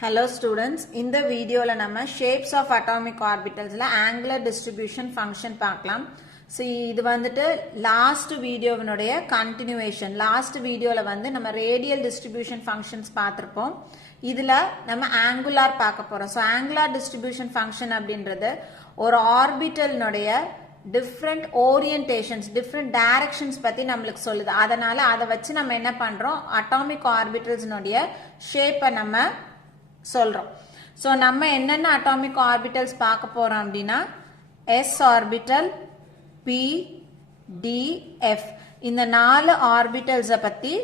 Hello students, in the video la nama shapes of atomic orbitals la angular distribution function paakalam. So இது வந்துட்டு last video வினுடைய continuation. Last video la வந்து நம்ம radial distribution functions பார்த்திருப்போம். இதுல நம்ம angular பார்க்க போறோம். So angular distribution function அப்படின்றது ஒரு orbital னுடைய different orientations, different directions பத்தி நம்மளுக்கு சொல்லுது. அதனால அதை வச்சு நம்ம என்ன பண்றோம், atomic orbitals னுடைய shape நம்ம சொல்றோம். சோ நம்ம என்னென்ன அட்டாமிக் ஆர்பிட்டல்ஸ் பார்க்க போறோம் அப்படின்னா s orbital, p, d, f இந்த நாலு ஆர்பிட்டல்ஸ் பத்தி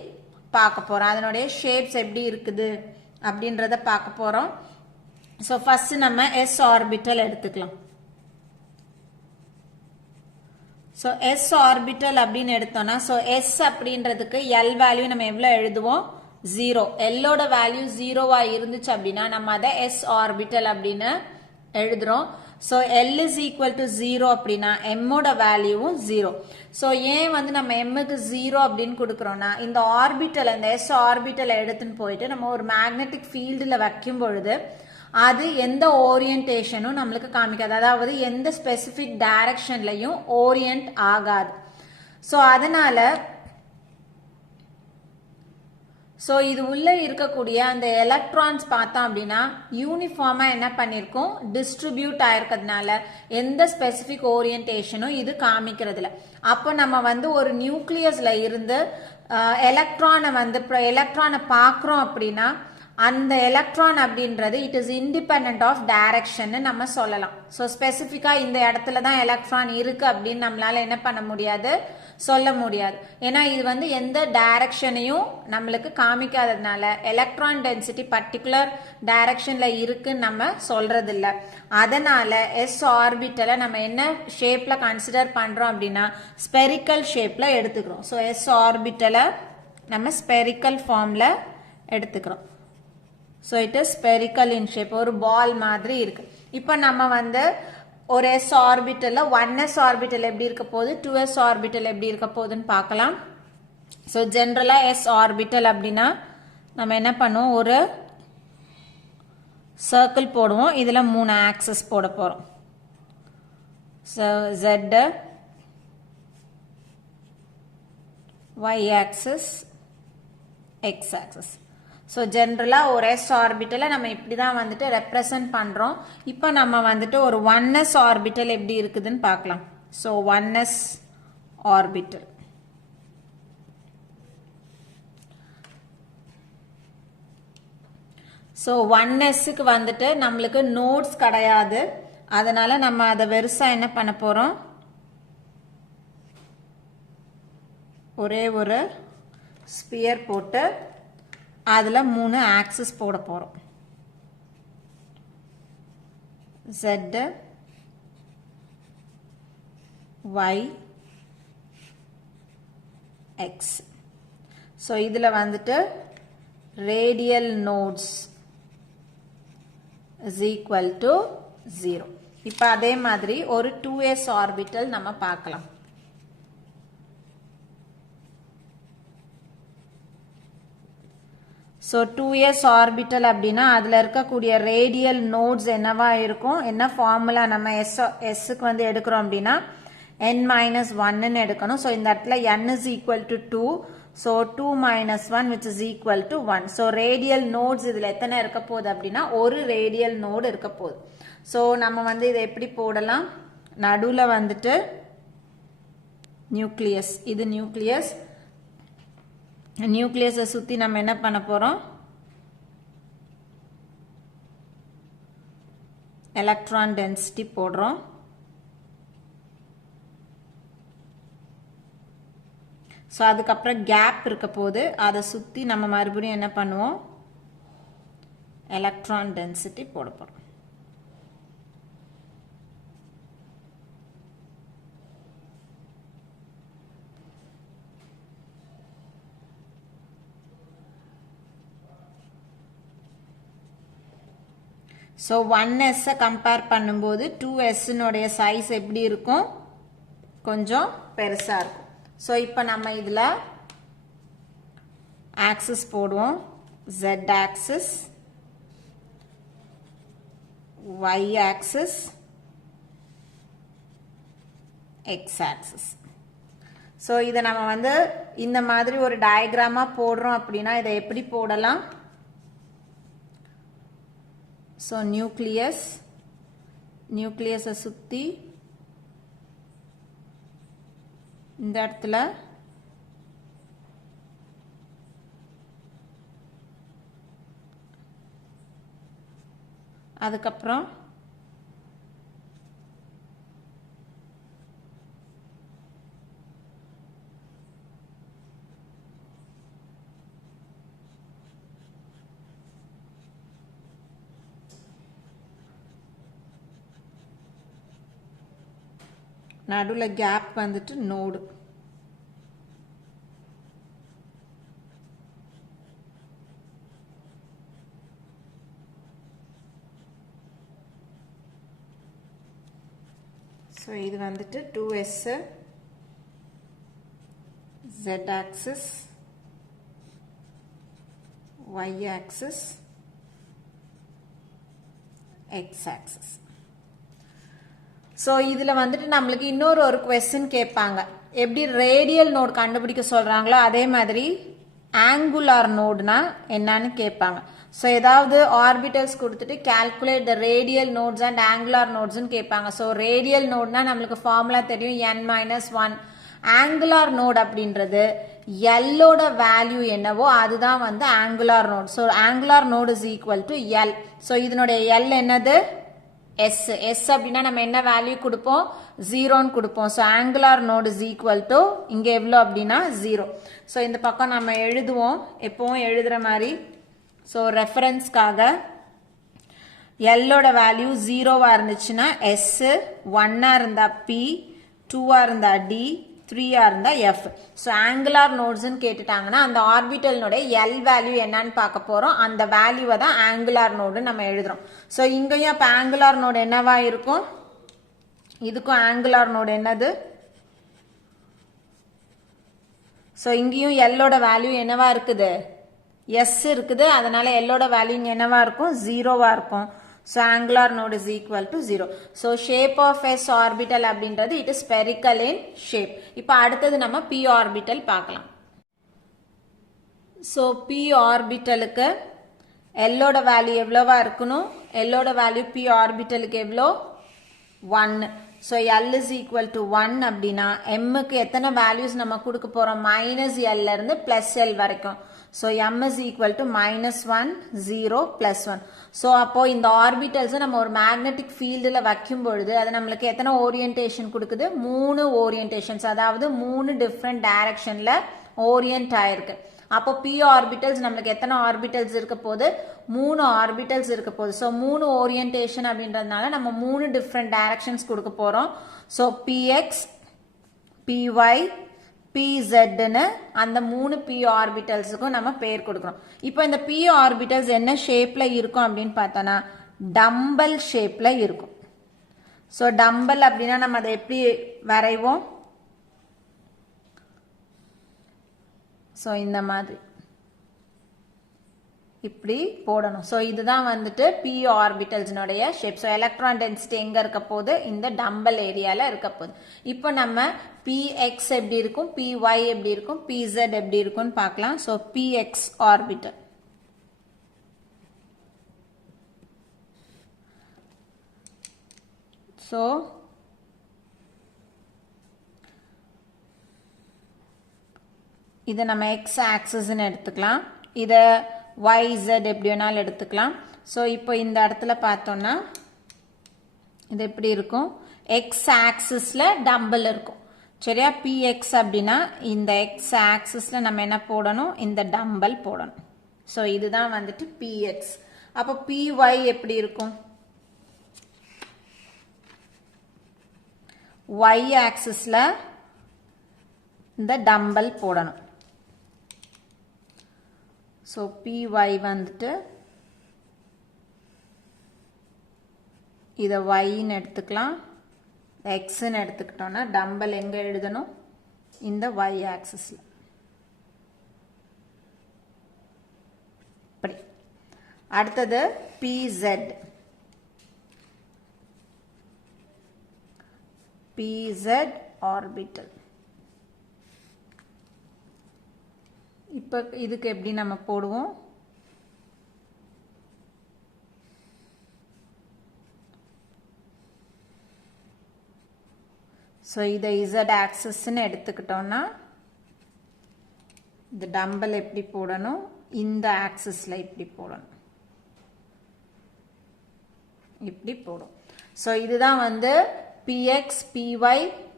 பார்க்க போறோம். அதனுடைய ஷேப்ஸ் எப்படி இருக்குது அப்படின்றத பார்க்க போறோம். சோ ஃபர்ஸ்ட் நம்ம s ஆர்பிட்டல் எடுத்துக்கலாம். சோ s ஆர்பிட்டல் அப்படின்னு எடுத்தோம்னா சோ s அப்படின்றதுக்கு l வேல்யூ நம்ம எவ்வளவு எழுதுவோம், 0. L ஓட வேல்யூ 0வா இருந்துச்சு அப்படின்னா நம்ம அதை s ஆர்பிட்டல் அப்படின்னு எழுதுறோம். So L is equal to 0 அப்படின்னா m ஓட வேல்யூவும் 0. சோ ஏன் வந்து நம்ம m க்கு 0 அப்படின்னு கொடுக்கறோம்னா இந்த ஆர்பிட்டல், இந்த s ஆர்பிட்டலை எடுத்துன்னு போயிட்டு நம்ம ஒரு மேக்னெட்டிக் ஃபீல்டுல வைக்கும் பொழுது அது எந்த ஓரியன்டேஷனும் நம்மளுக்கு காமிக்காது, அதாவது எந்த ஸ்பெசிபிக் டைரக்ஷன்லயும் ஓரியன்ட் ஆகாது. சோ அதனால சோ இது உள்ள இருக்கக்கூடிய அந்த எலக்ட்ரான்ஸ் பார்த்தோம் அப்படின்னா யூனிஃபார்மா என்ன பண்ணிருக்கோம், டிஸ்ட்ரிபியூட் ஆயிருக்கிறதுனால எந்த ஸ்பெசிபிக் ஓரியன்டேஷனும் இது காமிக்கிறதுல. அப்போ நம்ம வந்து ஒரு நியூக்ளியஸ்ல இருந்து எலக்ட்ரானை பார்க்குறோம் அப்படின்னா அந்த எலக்ட்ரான் அப்படின்றது it is independent of direction நம்ம சொல்லலாம். ஸோ ஸ்பெசிஃபிக்கா இந்த இடத்துல தான் எலக்ட்ரான் இருக்கு அப்படின்னு நம்மளால என்ன பண்ண முடியாது, சொல்ல முடியாது. ஏன்னா இது வந்து எந்த டைரக்ஷனையும் நம்மளுக்கு காமிக்காததுனால எலக்ட்ரான் டென்சிட்டி பர்டிகுலர் டைரக்ஷன்ல இருக்குன்னு நம்ம சொல்றது இல்ல. அதனால s ஆர்பிட்டலை நம்ம என்ன ஷேப்ல கன்சிடர் பண்றோம் அப்படின்னா ஸ்பெரிக்கல் ஷேப்ல எடுத்துக்கிறோம். ஸோ s ஆர்பிட்டலை நம்ம ஸ்பெரிக்கல் ஃபார்ம்ல எடுத்துக்கிறோம். So it is spherical in shape, ஒரு பால் மாதிரி இருக்கு. இப்போ நம்ம வந்து ஒரு s ஆர்பிட்டல்ல 1s ஆர்பிட்டல் எப்படி இருக்க போகுது, 2s ஆர்பிட்டல் எப்படி இருக்க போகுதுன்னு பார்க்கலாம். ஸோ ஜென்ரலா s ஆர்பிட்டல் அப்படின்னா நம்ம என்ன பண்ணுவோம், ஒரு சர்க்கிள் போடுவோம். இதுல 3 ஆக்சஸ் போட போறோம். So z, y access, x access. So ஜென்ரலாக ஒரு s ஆர்பிட்டலை நம்ம இப்படி தான் வந்துட்டு ரெப்ரசன்ட் பண்ணுறோம். இப்போ நம்ம வந்துட்டு ஒரு 1s ஆர்பிட்டல் எப்படி இருக்குதுன்னு பார்க்கலாம். So 1s orbital. ஸோ 1sக்கு வந்துட்டு நம்மளுக்கு நோட்ஸ் கிடையாது, அதனால நம்ம அதை வெறுசா என்ன பண்ண போகிறோம், ஒரே ஒரு ஸ்பியர் போட்டு அதுல 3 ஆக்சிஸ் போட போறோம். Z, Y, X. so இதுல வந்துட்டு radial nodes is equal to 0. இப்ப அதே மாதிரி ஒரு 2s ஆர்பிட்டல் நம்ம பார்க்கலாம். ஸோ 2s ஆர்பிட்டல் அப்படின்னா அதில் இருக்கக்கூடிய ரேடியல் நோட்ஸ் என்னவா இருக்கும், என்ன ஃபார்முலா நம்ம எஸ்ஸுக்கு வந்து எடுக்கிறோம் அப்படின்னா n-1ன்னு எடுக்கணும். ஸோ இந்த இடத்துல n is equal to 2. So 2 - 1 which is equal to 1. So radial notes இதில் எத்தனை இருக்க போகுது அப்படின்னா ஒரு ரேடியல் நோடு இருக்க போகுது. ஸோ நம்ம வந்து இதை எப்படி போடலாம், நடுவில் வந்துட்டு நியூக்ளியஸ், இது நியூக்ளியஸ். நியூக்ளியஸை சுற்றி நம்ம என்ன பண்ண போகிறோம், எலக்ட்ரான் டென்சிட்டி போடுறோம். ஸோ அதுக்கப்புறம் கேப் இருக்க போது அதை சுற்றி நம்ம மறுபடியும் என்ன பண்ணுவோம், எலக்ட்ரான் டென்சிட்டி போட போகிறோம். ஸோ 1s கம்பேர் பண்ணும்போது 2s சைஸ் எப்படி இருக்கும், கொஞ்சம் பெருசா இருக்கும். ஸோ இப்போ நம்ம இதில் ஆக்சிஸ் போடுவோம், z axis y axis, x axis. So இதை நம்ம வந்து இந்த மாதிரி ஒரு டயக்ராமா போடுறோம் அப்படின்னா இதை எப்படி போடலாம்? So நியூக்ளியஸ் சுத்தி இந்த இடத்துல அதுக்கப்புறம் நடுவுல கேப் வந்துட்டு நோடு. ஸோ இது வந்துட்டு 2s z axis, y axis, x axis. So இதில் வந்துட்டு நம்மளுக்கு இன்னொரு கொஸ்டின் கேட்பாங்க. எப்படி ரேடியல் நோட் கண்டுபிடிக்க சொல்கிறாங்களோ அதே மாதிரி ஆங்குலார் நோடுனா என்னன்னு கேட்பாங்க. ஸோ ஏதாவது ஆர்பிட்டல்ஸ் கொடுத்துட்டு calculate the radial nodes and angular nodesன்னு கேட்பாங்க. ஸோ ரேடியல் நோட்னா நம்மளுக்கு ஃபார்முலா தெரியும், n-1. ஆங்குலார் நோட் அப்படின்றது எல்லோட வேல்யூ என்னவோ அதுதான் வந்து angular node. So angular node is equal to L. So இதனுடைய எல் என்னது? எஸ். எஸ் அப்படின்னா நம்ம என்ன வேல்யூ கொடுப்போம்? 0ன்னு கொடுப்போம். So angular node is equal to இங்கே எவ்வளோ அப்படின்னா 0. ஸோ இந்த பக்கம் நம்ம எழுதுவோம் எப்பவும் எழுதுற மாதிரி. ஸோ ரெஃபரன்ஸ்க்காக எல்லோட வேல்யூ 0வா இருந்துச்சுன்னா எஸ், 1ஆ இருந்தா பி, 2ஆ இருந்தா டி, 3ஆ இருந்தா எஃப். ஸோ ஆங்குலார் நோட்ஸ்ன்னு கேட்டுட்டாங்கன்னா அந்த ஆர்பிட்டல்னுடைய எல் வேல்யூ என்னன்னு பார்க்க போறோம். அந்த வேல்யூவை தான் ஆங்குலார் நோடு நம்ம எழுதுறோம். ஸோ இங்கேயும் அப்போ ஆங்குலார் நோடு என்னவா இருக்கும்? இதுக்கும் ஆங்குலார் நோடு என்னது? ஸோ இங்கேயும் எல்லோட வேல்யூ என்னவா இருக்குது? எஸ் இருக்குது. அதனால எல்லோட வேல்யூ என்னவா இருக்கும்? 0வா இருக்கும். So angular node is equal to 0. So shape of S orbital அப்படின்றது it is spherical in shape. இப்போ அடுத்தது நம்ம p orbital பார்க்கலாம். So p orbitalக்கு Lோட வேல்யூ எவ்வளவா இருக்கணும்? Lோட வேல்யூ p orbitalக்கு எவ்வளோ? 1. So L is equal to 1 அப்படின்னா mக்கு எத்தனை வேல்யூஸ் நம்ம கொடுக்க போறோம்? -L இருந்து +L வரைக்கும். So m is equal to -1, 0, +1. So அப்போ இந்த ஆர்பிட்டல்ஸ் நம்ம ஒரு மேக்னெட்டிக் ஃபீல்டில் வைக்கும் பொழுது அது நம்மளுக்கு எத்தனை ஓரியன்டேஷன் கொடுக்குது? 3 ஓரியன்டேஷன்ஸ், அதாவது 3 டிஃப்ரெண்ட் டைரக்ஷன்ல ஓரியன்ட் ஆயிருக்கு. அப்போ p ஆர்பிட்டல்ஸ் நம்மளுக்கு எத்தனை ஆர்பிட்டல்ஸ் இருக்க போகுது? 3 ஆர்பிட்டல்ஸ் இருக்க போகுது. ஸோ 3 ஓரியன்டேஷன் அப்படின்றதுனால நம்ம 3 டிஃப்ரெண்ட் டைரக்ஷன்ஸ் கொடுக்க போறோம். ஸோ px, py, pzன்னு அந்த 3 p ஆர்பிட்டல்ஸுக்கும் நம்ம பேர் கொடுக்குறோம். இப்போ இந்த p ஆர்பிட்டல்ஸ் என்ன ஷேப்ல இருக்கும் அப்படின்னு பார்த்தோன்னா டம்பல் ஷேப்ல இருக்கும். ஸோ டம்பல் அப்படின்னா நம்ம அதை எப்படி வரைவோம்? ஸோ இந்த மாதிரி இப்படி போடணும். ஸோ இதுதான் வந்துட்டு p ஆர்பிட்டல்ஸ்னுடைய ஷேப். ஸோ எலக்ட்ரான் டென்சிட்டி எங்க இருக்க போகுது? இந்த டம்பல் ஏரியால இருக்க போகுது. இப்போ நம்ம px எப்படி இருக்கும், py எப்படி இருக்கும், pz எப்படி இருக்கும்னு பார்க்கலாம். ஸோ px ஆர்பிட்டல் ஸோ இதை நம்ம x ஆக்சிஸ்ன்னு எடுத்துக்கலாம், இதை yz எப்படி வேணாலும் எடுத்துக்கலாம். ஸோ இப்போ இந்த இடத்துல பார்த்தோம்னா இது எப்படி இருக்கும்? x ஆக்சிஸ்ல டம்பிள் இருக்கும். சரியா? px அப்படின்னா இந்த x ஆக்சிஸ்ல நம்ம என்ன போடணும்? இந்த டம்பிள் போடணும். ஸோ இதுதான் வந்துட்டு px. அப்போ py எப்படி இருக்கும்? y ஆக்சிஸ்ல இந்த டம்பிள் போடணும். ஸோ py வந்துட்டு இதை yன்னு எடுத்துக்கலாம், xன்னு எடுத்துக்கிட்டோம்னா டம்பிள் எங்க எழுதணும்? இந்த y ஆக்சிஸ்ல. இப்படி அடுத்தது pz. pz orbital. இப்போ இதுக்கு எப்படி நம்ம போடுவோம்? ஸோ இதை z ஆக்சிஸ்ன்னு எடுத்துக்கிட்டோம்னா இந்த டம்பல் எப்படி போடணும்? இந்த ஆக்சிஸில் இப்படி போடணும், இப்படி போடும். ஸோ இதுதான் வந்து px, py,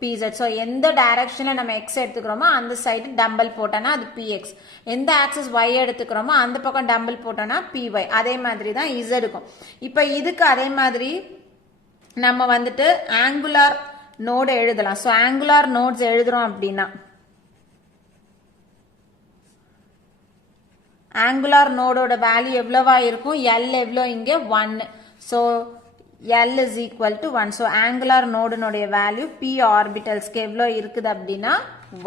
pz. ஸோ எந்த டைரக்ஷனில் நம்ம x எடுத்துக்கிறோமோ அந்த சைடு டம்பிள் போட்டோன்னா அது px, எந்த ஆக்சிஸ் y எடுத்துக்கிறோமோ அந்த பக்கம் டம்பிள் போட்டோன்னா py. அதே மாதிரி தான் z இருக்கும். இப்போ இதுக்கு அதே மாதிரி நம்ம வந்துட்டு ஆங்குலார் நோடு எழுதலாம். ஸோ ஆங்குலார் நோட்ஸ் எழுதுறோம் அப்படின்னா ஆங்குலார் நோடோட வேல்யூ எவ்வளவா இருக்கும்? L எவ்வளோ இங்கே 1. So L is equal to 1. So angular நோடுனுடைய வேல்யூ p ஆர்பிட்டல்ஸ்க்கு எவ்வளோ இருக்குது அப்படின்னா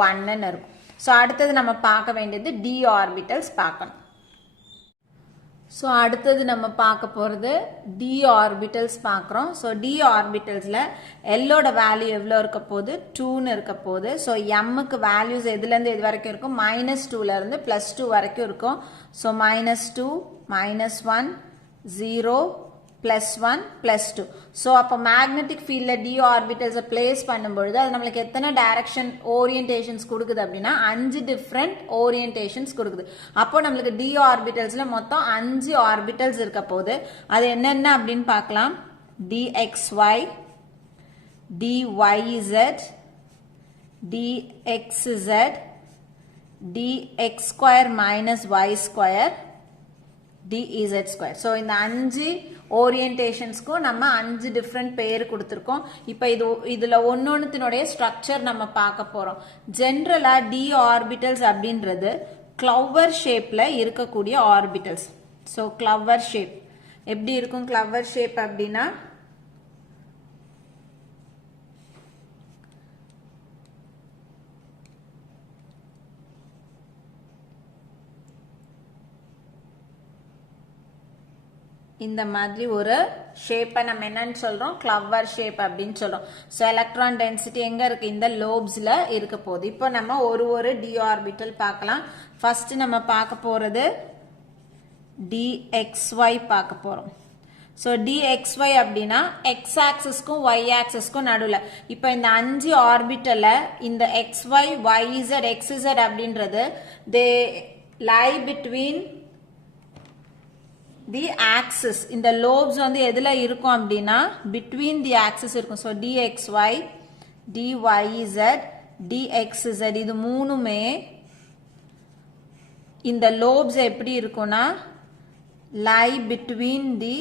1ன்னு இருக்கும். ஸோ அடுத்தது நம்ம பார்க்க வேண்டியது d ஆர்பிட்டல்ஸ் பார்க்கணும். ஸோ அடுத்தது நம்ம பார்க்க போகிறது d ஆர்பிட்டல்ஸ் பார்க்குறோம். ஸோ d ஆர்பிட்டல்ஸில் எல்லோட வேல்யூ எவ்வளோ இருக்க போகுது? 2ன்னு இருக்க போகுது. ஸோ எம்முக்கு வேல்யூஸ் எதுலேருந்து எது வரைக்கும் இருக்கும்? -2லேருந்து +2 வரைக்கும் இருக்கும். ஸோ -2, -1, 0, +1, +2. ஸோ அப்போ மேக்னெட்டிக் ஃபீல்டில் d ஆர்பிட்டல்ஸை பிளேஸ் பண்ணும்பொழுது அது நம்மளுக்கு எத்தனை டைரக்ஷன் ஓரியன்டேஷன்ஸ் கொடுக்குது அப்படின்னா 5 டிஃப்ரெண்ட் ஓரியன்டேஷன்ஸ் கொடுக்குது. அப்போ நம்மளுக்கு d ஆர்பிட்டல்ஸில் மொத்தம் 5 ஆர்பிட்டல்ஸ் இருக்க போகுது. அது என்னென்ன அப்படின்னு பார்க்கலாம். dxy, dyz, dxz, dx² - y², dz². So இந்த 5 ஓரியன்டேஷன்ஸ்க்கும் நம்ம 5 டிஃப்ரெண்ட் பேர் கொடுத்துருக்கோம். இப்போ இதில் ஒன்னொன்னுத்தினுடைய ஸ்ட்ரக்சர் நம்ம பார்க்க போகிறோம். ஜென்ரலாக d ஆர்பிட்டல்ஸ் அப்படின்றது கிளவர் ஷேப்பில் இருக்கக்கூடிய ஆர்பிட்டல்ஸ். ஸோ கிளவர் ஷேப் எப்படி இருக்கும்? கிளவர் ஷேப் அப்படின்னா இந்த மாதிரி ஒரு ஷேப்பை நம்ம என்னன்னு சொல்றோம்? கிளவர் ஷேப் அப்படின்னு சொல்றோம். ஸோ எலக்ட்ரான் டென்சிட்டி எங்க இருக்கு? இந்த லோப்ஸ்ல இருக்க போகுது. இப்போ நம்ம ஒரு d ஆர்பிட்டல் பார்க்கலாம். ஃபர்ஸ்ட் நம்ம பார்க்க போறது dxy பார்க்க போறோம். ஸோ dxy அப்படின்னா x ஆக்சிஸ்க்கும் y ஆக்சிஸ்க்கும் நடுவில் இப்போ இந்த 5 ஆர்பிட்டலை இந்த xy, yz, xz அப்படின்றது தே லை பிட்வீன் தி ஆக்சிஸ். இந்த லோப்ஸ் வந்து எதுல இருக்கும் அப்படின்னா பிட்வீன் தி ஆக்சிஸ் இருக்கும். ஸோ dxy, dyz, dxz இது மூணுமே இந்த லோப்ஸ் எப்படி இருக்கும்னா லை பிட்வீன் தி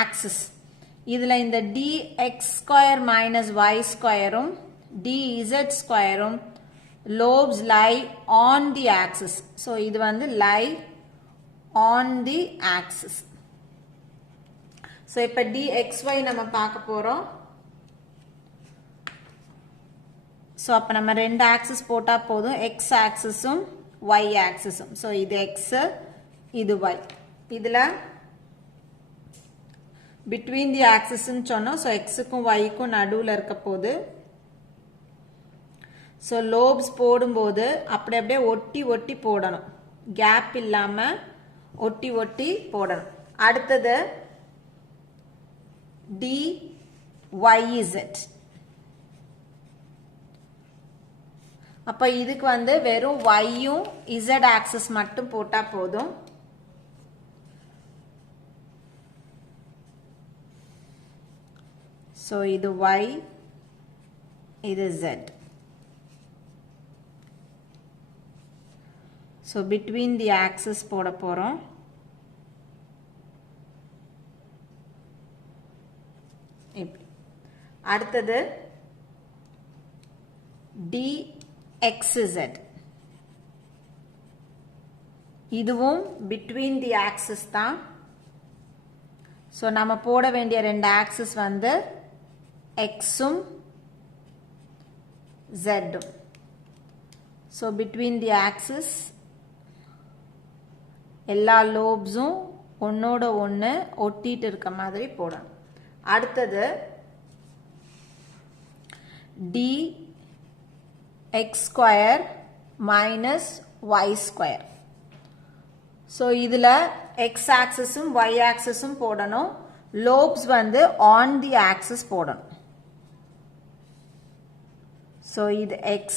ஆக்சிஸ். இதுல இந்த dx² - y²ம் dz²ம் lobes lie on the axis. So இது வந்து lie on the axis. So இப்ப dxy நம்ம பார்க்க போறோம். So அப்ப நம்ம ரெண்டு ஆக்சிஸ் போட்டா போதும், x ஆக்சிஸும் y ஆக்சிஸும். So இது x, இது y. இதுல between the axis சொன்னோம். So x-க்கும் y-க்கும் நடுவுல இருக்க போது. ஸோ லோப்ஸ் போடும்போது அப்படியே ஒட்டி ஒட்டி போடணும், கேப் இல்லாம ஒட்டி ஒட்டி போடணும். அடுத்தது dyz. அப்ப இதுக்கு வந்து வெறும் y-யும் z ஆக்சிஸ் மட்டும் போட்டா போதும். ஸோ இது y, இது z. So between the axis போட போறோம். இப்படி. அடுத்தது dxz. இதுவும் between the axis தான். So நம்ம போட வேண்டிய ரெண்டு ஆக்சிஸ் வந்து x-உம் z-உம். So between the axis எல்லா லோப்ஸும் ஒன்னோட ஒன்று ஒட்டிட்டு இருக்க மாதிரி போடணும். அடுத்தது dx square minus y square. So இதுல x axis y axis போடணும். Lobes வந்து on the axis போடணும். So இது x,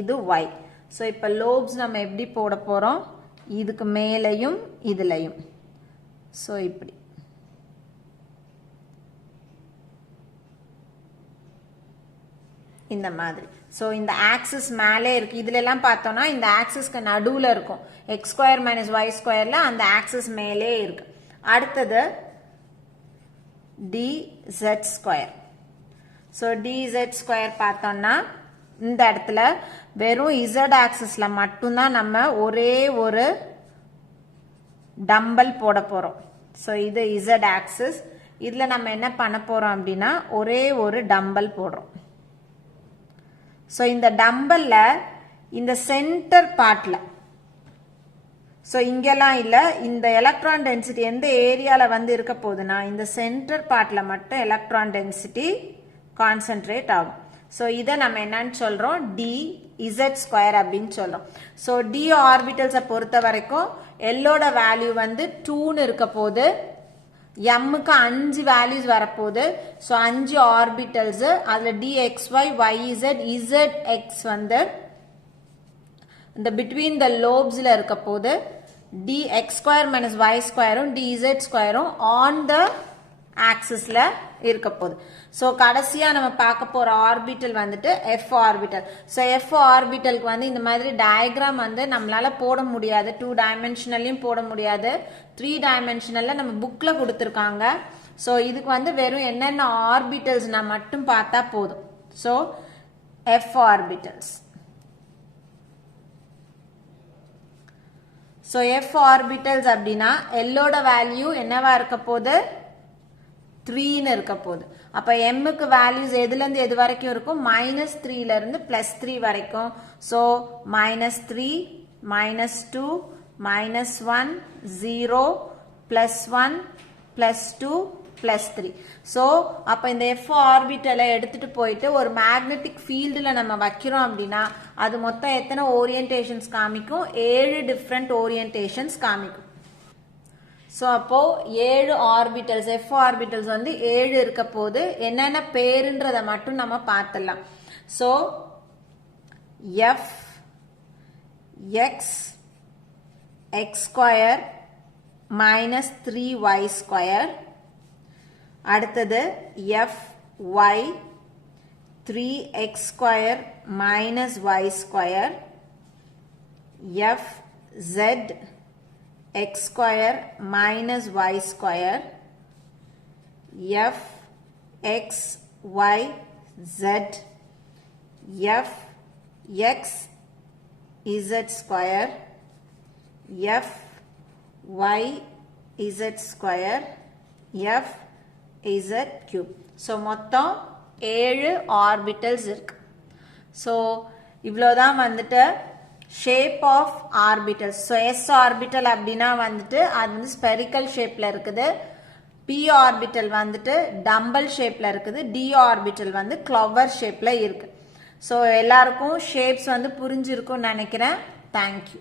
இது y. So இப்ப lobes நம்ம எப்படி போட போறோம்? இதுக்கு மேலையும் இதுலையும். So இப்படி. இந்த மாதிரி. So இந்த axis மேலே இருக்கு. இதுல எல்லாம் பார்த்தோம்னா இந்த axisக்கு நடுவுல இருக்கும். x square minus y squareல அந்த axis மேலே இருக்கு. அடுத்தது dz square. So dz square பார்த்தோம்னா இந்த இடத்துல வெறும் z axisல மட்டும்தான் நம்ம ஒரே ஒரு டம்பல் போட போறோம். So இது z axis. இதுல நம்ம என்ன பண்ண போறோம் அப்படின்னா ஒரே ஒரு டம்பல் போடுறோம். So இந்த டம்பல்ல இந்த சென்டர் பார்ட்ல, so இங்கெல்லாம் இல்ல, இந்த எலக்ட்ரான் டென்சிட்டி எந்த ஏரியால வந்து இருக்க போகுதுன்னா இந்த சென்டர் பார்ட்ல மட்டும் எலக்ட்ரான் டென்சிட்டி கான்சென்ட்ரேட் ஆகும். So இதை நம்ம என்னன்னு சொல்றோம்? dz ஸ்கொயர் அப்படின்னு சொல்றோம். So d ஆர்பிட்டல்ஸை பொறுத்த வரைக்கும் எல்லோட வேல்யூ வந்து 2ன்னு இருக்க போது, mக்கு 5 வேல்யூஸ் வரப்போகுது. ஸோ 5 ஆர்பிட்டல்ஸ், அதுல dxy, yz, zx வந்து இந்த பிட்வீன் த லோப்ஸ்ல இருக்க போது, dx ஸ்கொயர் மைனஸ் y ஸ்கொயரும் dz ஸ்கொயரும் ஆன் த ஆக்சிஸ்ல இருக்க போகுது. ஸோ கடைசியா நம்ம பார்க்க போற ஆர்பிட்டல் வந்துட்டு f ஆர்பிட்டல். ஸோ f ஆர்பிட்டலுக்கு வந்து இந்த மாதிரி டயக்ராம் வந்து நம்மளால போட முடியாது. 2 டைமென்ஷனல்லையும் போட முடியாது. 3 டைமென்ஷனல்ல நம்ம புக்ல கொடுத்துருக்காங்க. ஸோ இதுக்கு வந்து வெறும் என்னென்ன ஆர்பிட்டல்ஸ்னா மட்டும் பார்த்தா போதும். So f orbitals. So f orbitals அப்படின்னா எல்லோட வேல்யூ என்னவா இருக்க போகுது? 3ன்னு இருக்க போகுது. அப்ப mக்கு வேல்யூஸ் எதுல இருந்து எது வரைக்கும் இருக்கும்? -3ல இருந்து +3 வரைக்கும். சோ -3, -2, -1, 0, +1, +2, +3. சோ அப்ப இந்த f ஆர்பிட்டலை எடுத்துட்டு போயிட்டு ஒரு மேக்னெட்டிக் ஃபீல்டுல நம்ம வைக்கிறோம் அப்படின்னா அது மொத்தம் எத்தனை ஓரியன்டேஷன்ஸ் காமிக்கும்? 7 டிஃப்ரெண்ட் ஓரியன்டேஷன்ஸ் காமிக்கும். ஸோ அப்போ 7 ஆர்பிட்டல்ஸ், f ஆர்பிட்டல்ஸ் வந்து 7 இருக்க போது. என்னென்ன பேருன்றத மட்டும் நம்ம பார்த்துடலாம். So f x x square minus 3y square. அடுத்தது f y 3x square minus y square. f z x square minus y square. f x y z. f x z square. f y z square. f z cube. So மொத்தம் 7 orbitals இருக்கு. So இவ்வளோதான் வந்துட்டு shape of orbitals. So S orbital அப்படின்னா வந்துட்டு அது வந்து spherical ஷேப்ல இருக்குது. பி ஆர்பிட்டல் வந்துட்டு டம்பல் ஷேப்ல இருக்குது. டி ஆர்பிட்டல் வந்து கிளவர் ஷேப்ல இருக்கு. ஸோ எல்லாருக்கும் ஷேப்ஸ் வந்து புரிஞ்சிருக்கும்னு நினைக்கிறேன். தேங்க்யூ.